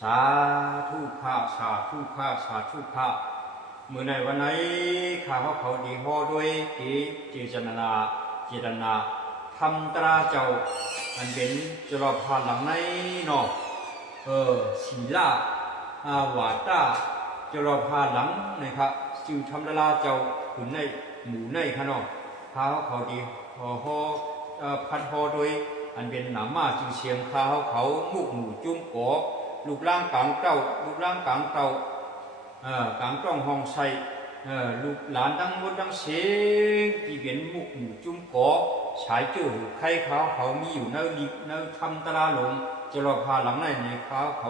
สาธุพระสาธุพระสาธุพระเมื่อในวันไหนข้าเขาดีห่อด้วยเจตนาทำตราเจ้าอันเป็นจรพาหลังในเนาะศีลาวาตาจรพาหลังนะครับจิวทำตราเจ้าขุนในหมู่ในขนมข้าเขาดีห่อพัดห่อด้วยอันเป็นหนามาจิวเชียงข้าเขามุกหมู่จุ้มกอลูกล่างกลางเต้ากลางจ้องห้องใส่ลูกหลานทั้งหมดทั้งเสียงที่เป็นมุกหมู่จุ้มกอฉายเจอใครเขามีอยู่ในทำตราหลงจะรอพาหลังในเขา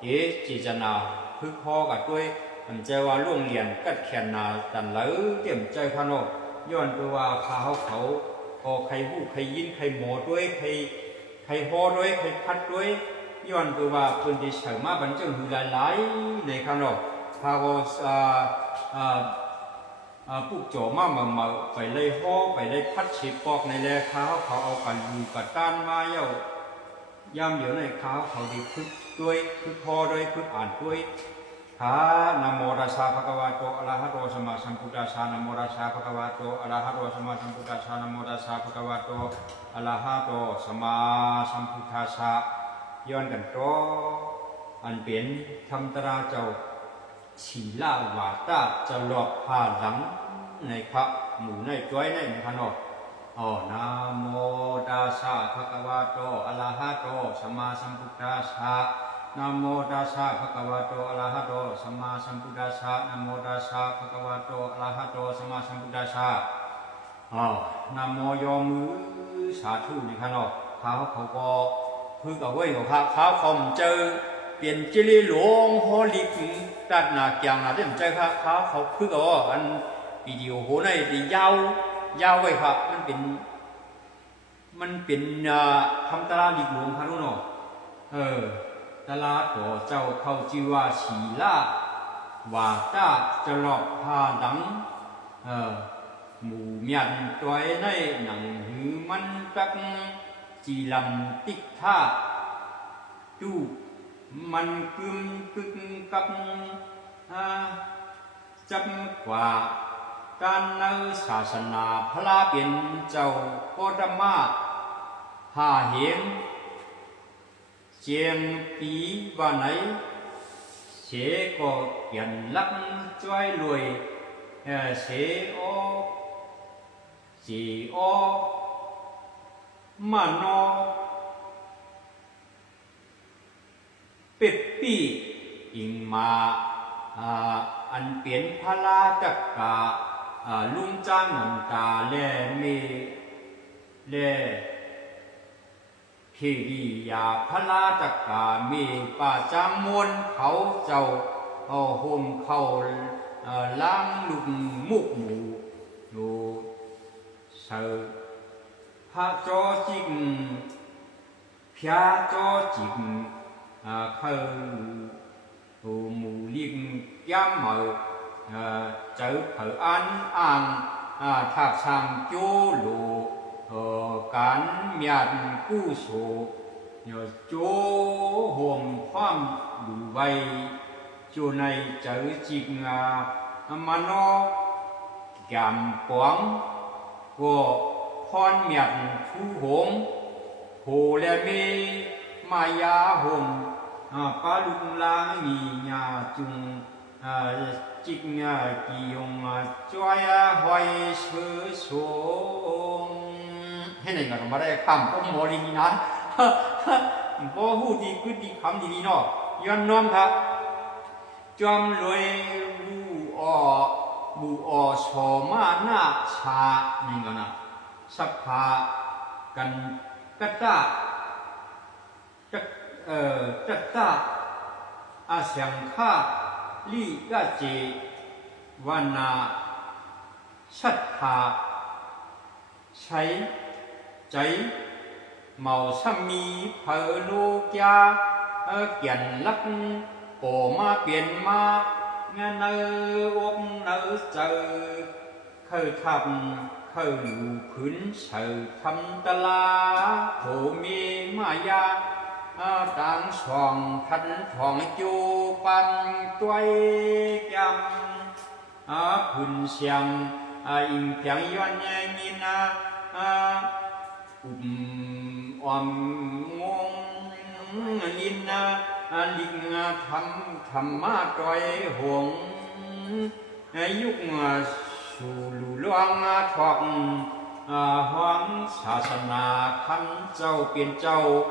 เจตนาพึกพอกับด้วยมันใจว่าล่วงเรียนกัดแขนนาแต่เหลือเต็มใจพนกย้อนไปว่าเขาพอใครหู้ใครยินใครหมอด้วยใครฮอด้วยใครพัดด้วยย้อนไปว่าคนที่เฉยมาบรรจุหือหลายในขนมพาก็ปุ๊กโจมาไปเลยห่อไปเลยพัดฉีดปอกในแลเขาเอากันอยู่กับต้านมาเย้าย่ำเดี๋ยวในเขาดีพึกด้วยพึกพอด้วยพึกอ่านด้วยนะโมตัสสะภะคะวะโตอะระหะโตสัมมาสัมพุทธัสสะนะโมตัสสะภะคะวะโตอะระหะโตสัมมาสัมพุทธัสสะนะโมตัสสะภะคะวะโตอะระหะโตสัมมาสัมพุทธัสสะย้อนกันต่ออันเป็นธรรมตราเจ้าศีลาวาตาจะหลอกพาหลังในพระหมู่ในจ้อยในขนมนะโมตัสสะภะคะวะโตอะระหะโตสัมมาสัมพุทธัสสะนะโมตัสสะภะคะวะโตอะระหะโตสัมมาสัมพุทธัสสะนะโมตัสสะภะคะวะโตอะระหะโตสัมมาสัมพุทธัสสะนะโมยอมือสาธุนี่ขนมเขาก็พึ่งเอาไว้ของเขาเจอเปลี่ยนจิริหลวงฮอลิกตัดหนาเกียงนะที่ผมใจเขาพึ่งเอาอันวิดีโอโหในยาวไว้ครับมันเป็นทำตลาดลิกหลวงครับน้องตลาดต่อเจ้าเขาชื่อว่าศีลาวาตาจะหลอกพาดังหมู่เมียนตัวในหนังหือมันตักจีลำติกท่าจูมันกึมกับจับกว่าการในศาสนาพระเปลี่ยนเจ้าโคตมาหาเห็นเจียงปีว่าไหนเสก็เปลี่ยนลักจ้อยรวยเสจีมันโนเป็ดปีอิงมาอันเปลี่ยนพลาจักกาลุงจ้างนันตาแลเมแลเพรียาพลาจักกาเมป่าจามวนเขาเจ้าห่มเขาล้างลุกมุกหมูดูเสือพระจอจิงพระจอจิงเขาหมู่ลิงย้ำเจอเผออันอ่างทักสังโจโลการเมียนกู้โสโจห่วงความดูไว้โจในเจอจิงมันโนแกมปวงก็พรเมียนผู้หงโหและเมมายาหงปาลุงลางมีญาจุงจิกญากิยงจอยหอยเสือสงให้ไหนกันมาได้คำก็โมลินีนะบ่หูดีกึดดีคำดีเนาะย้อนน้อมครับจอมรวยบูอสมาหน้าชานี่กันนะสัพพากันกัตตาจัตตาอาเสียงข้าลีกะเจวานาชัตถาใช้ใจเมาสมีเพอโลกยาเกียนลักโอมาเปลี่ยนมางานเนอกเนเจอเคยทำเคยอยู่พื้นเสือทำตลาโหมีมายา đang soàng thân thoảng chu pan tuay kiam phun xiang in piang yuan nhìn ngông nhìn linh tham ma toy hồng dục su lu loang thoạc hoang sa na khăn châu biến châu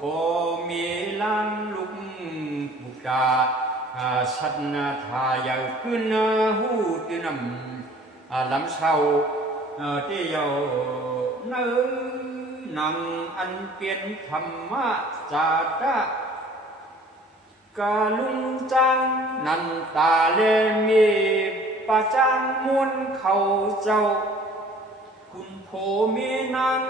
ô mi lan lúc bục đà sắt thà giàu cơn hu tư nằm làm sao để giàu nỡ nặng ăn biến thầm ma cha ta cả lung trang năn ta lên mi ba trang muôn khẩu châuคุณโผเมนัง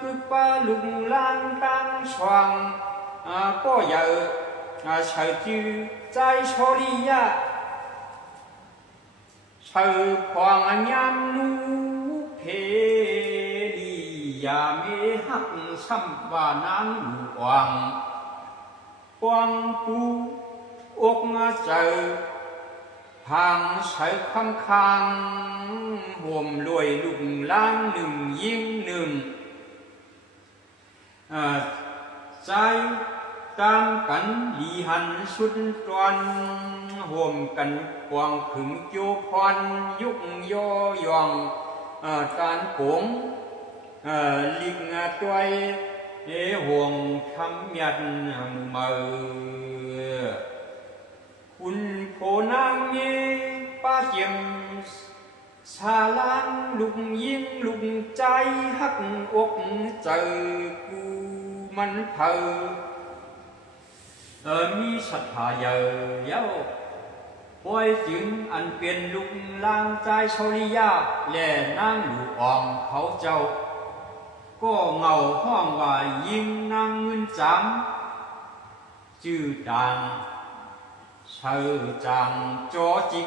คือปลาลุงลางตั้งช่วงก็อย่าเฉยจือใจชอริยะเฉยควางยามนูเพลียาเมหักสัมวานังหวังกวางปูอกเจอhàng sợi khăng khăng hồm lùi lụng lan nừng yên nừng trái tam cảnh lý hành xuất toàn hồm cảnh quang khửng chô khoan dục do dòng tan cuống liệt toay hồn thăm nhật mờคุณโคนางเย่ป้าเจียมชาลางลุงยิ่งลุงใจหักอกเจอกูมันเพอมีศรัทธาเยอะเย้าปล่อยจึงอันเป็นลุงลางใจชริยะแล่นางหลูอ่องเขาเจ้าก็เงาห้องว่ายิ่งนางเงินจำจื่อดังsơ chàng cho chiếc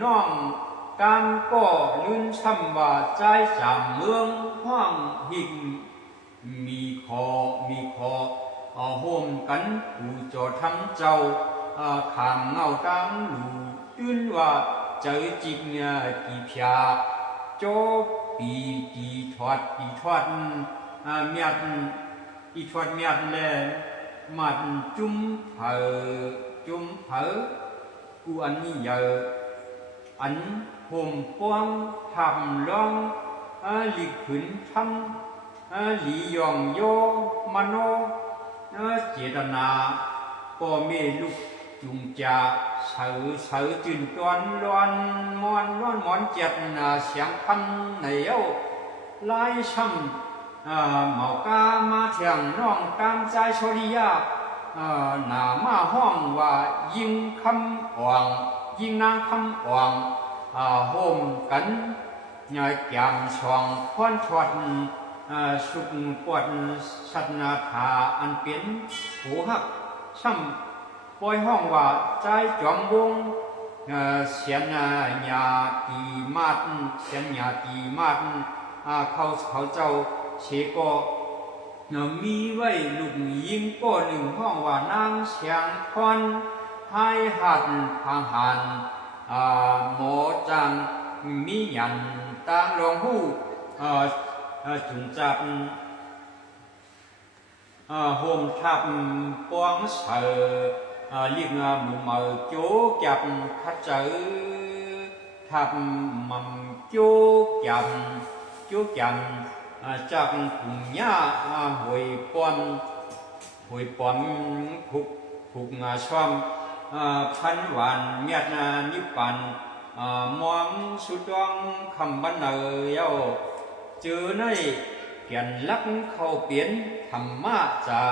non cam có lươn xăm và trái chạm mương hoang hình mì kho hôm cắn cụ cho thăm châu khảm ngao trắng lù tuyên và chơi chiếc kỳ phia cho bị thoát miệt lên mặt chung phở của anh giờ anh hồn quang hàm loan liệt khuyến thăm lý dòng vô mano chế đà có mê lúc chung trà sở truyền toàn loan món chẹt sáng khăn này âu lai xăm màu ca ma thiàng non cam trai soria nà ma hoang vàยิ่งคำอ่างยิ่งนางคำอ่างโฮมกันแกมช่องควันชวนสุกปวดสัตนาถาอันเป็นหูหักซ้ำปล่อยห้องว่าใจจอมวงเสียนญาตีมาดเสียนญาตีมาดเขาเจ้าเชก็มีไว้ลุงยิงก็หนึ่งห้องว่านางเสียงควันให้หัดทางหันหมอจังมียันตามรองหูจุนจับโฮมทับปวงเสือเลี้ยงหมูเมาโจจับขัดเจอทับมัมโจจับจากกุญญาหวยปอนผูกช่อมพันหวานเมียดนิพพานมองสุดดวงคำบรรเนยเจอในเขียนลักเข้าเปลี่ยนธรรมะจะ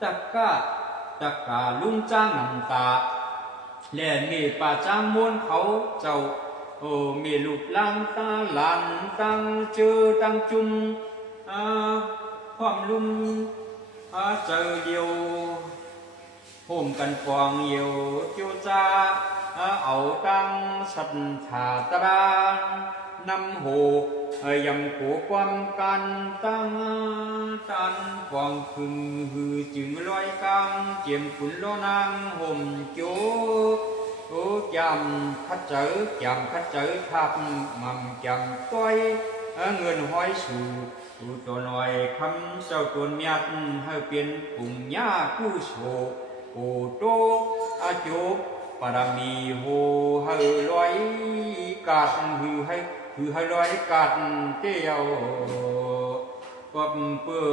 ตะกาลุงจ้างน้ำตาและมีป่าจ้างม้วนเขาเจ้ามีลูกหลานตาหลานตั้งเจอตั้งจุ่มความลุ่มเจอเดียวโฮมกันฟองเยียวเจียวจ้าเอาตั้งสัทธาตรานำหู ยำโกความกันตั้งตันกวางพึงหือจึงลอยกลางเจียมขุนล้อนางห่มโจโอ้จำคัดเจอคัดเจอทับมั่มจำต้อยเงินห้อยสู่ตัวหน่อยคำเจ้าตัวเมียดให้เปลี่ยนปุ่งยาผู้โศโอโตอาจุปารมีโหให้ลอยกาดหือให้ลอยกาดเตี้ยวก็เปื้อ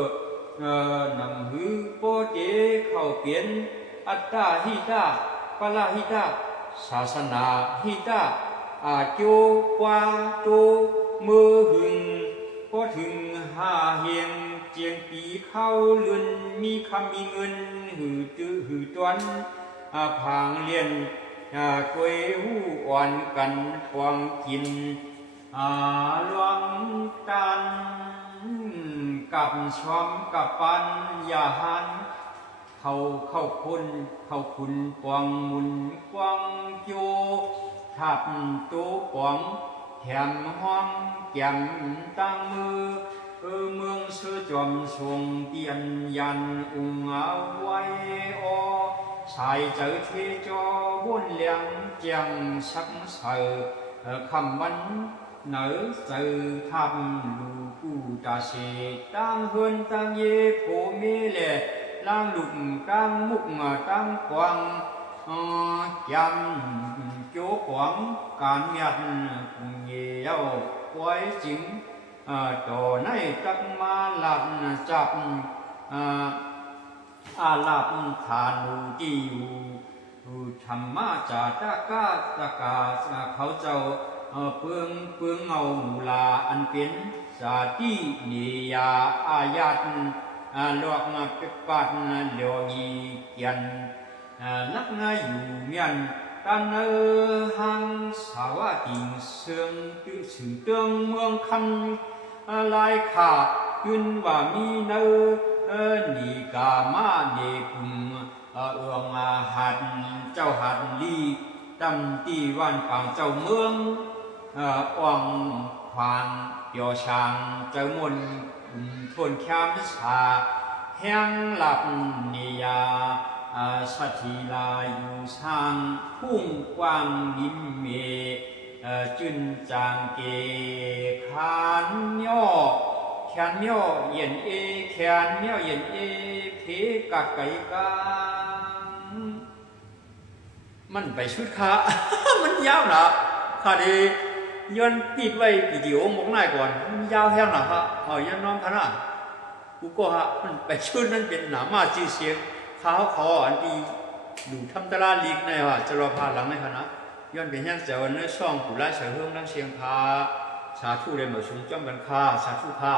นำหือโปเจเข้าเปลี่ยนอัตตาหิตาปลาหิตาศาสนาหิตาอาโจกวาโตมือหึงก็ถึง5 เฮียงเจียงปีเข้าเลือนมีคำมีเงินหือตื้อหือตวนผางเลียนกวยหูอ่อนกันควงกินลวงกันกับช้อมกับปันยาหันเข้าคุณปวงมุนปวงโยทับตัวปวงแถมห้องแก้มตั้งมือเมืองเสือจอมทรงเตียนยันอุงเอาไว้สายเจอเทจอบนเลียงเจียงสักเสือคำวันเนื้อสื่อทำลูกูตาเสตั้งเฮือนตั้งเย่โผเมเล่ล่างลุกตั้งมุกตั้งกวางจำโจกวางการเมียนกุงเยี่ยวไว้จริงต่อในตักมาหลับจับอาลาบฐานูจิวธรรมะจาตากาเขาเจ้าเปืองเงาหมูลาอันเป็นสาตินิยาอาญาตลวกเป็ดปัดเหลียวยีเกียนนักอยู่เมียนตันหังสาวติงเสืองตื้อสื่อเตืองเมืองคันลายขาขึ้นว่ามีนีกามาเนกุมหัดเจ้าหัดลีตำตีวันปางเจ้าเมืองอ่องควางเปียวช้างเจ้ามนทวนแคมสาแห้งหลับนิยาสัติลาอยู่สร้างพุ่งกว้างนิมเมจุนจางเกขานย่อแขนย่อเย็นแขนย่อเย็นเพกะไก่กามันไปชุดขา มันยาวนะค่ะดีย้อนปิดไว้วิดีโอมองหน้าก่อนมันยาวแห้งนะฮะย้อนน้องขนาดกูก็ฮะมันไปชุดนั้นเป็นหนามาจีเสียงข้าวขออันที่อยู่ทำตลาดลีกในว่าจะรอพาหลังในคณะย้อนเป็นยังแต่วันนี้ช่องผู้ไล่เสือเฮืองนั่งเสียงพาสาธุเลยเหมือนชุมจ้อมกันค่าสาธุค่า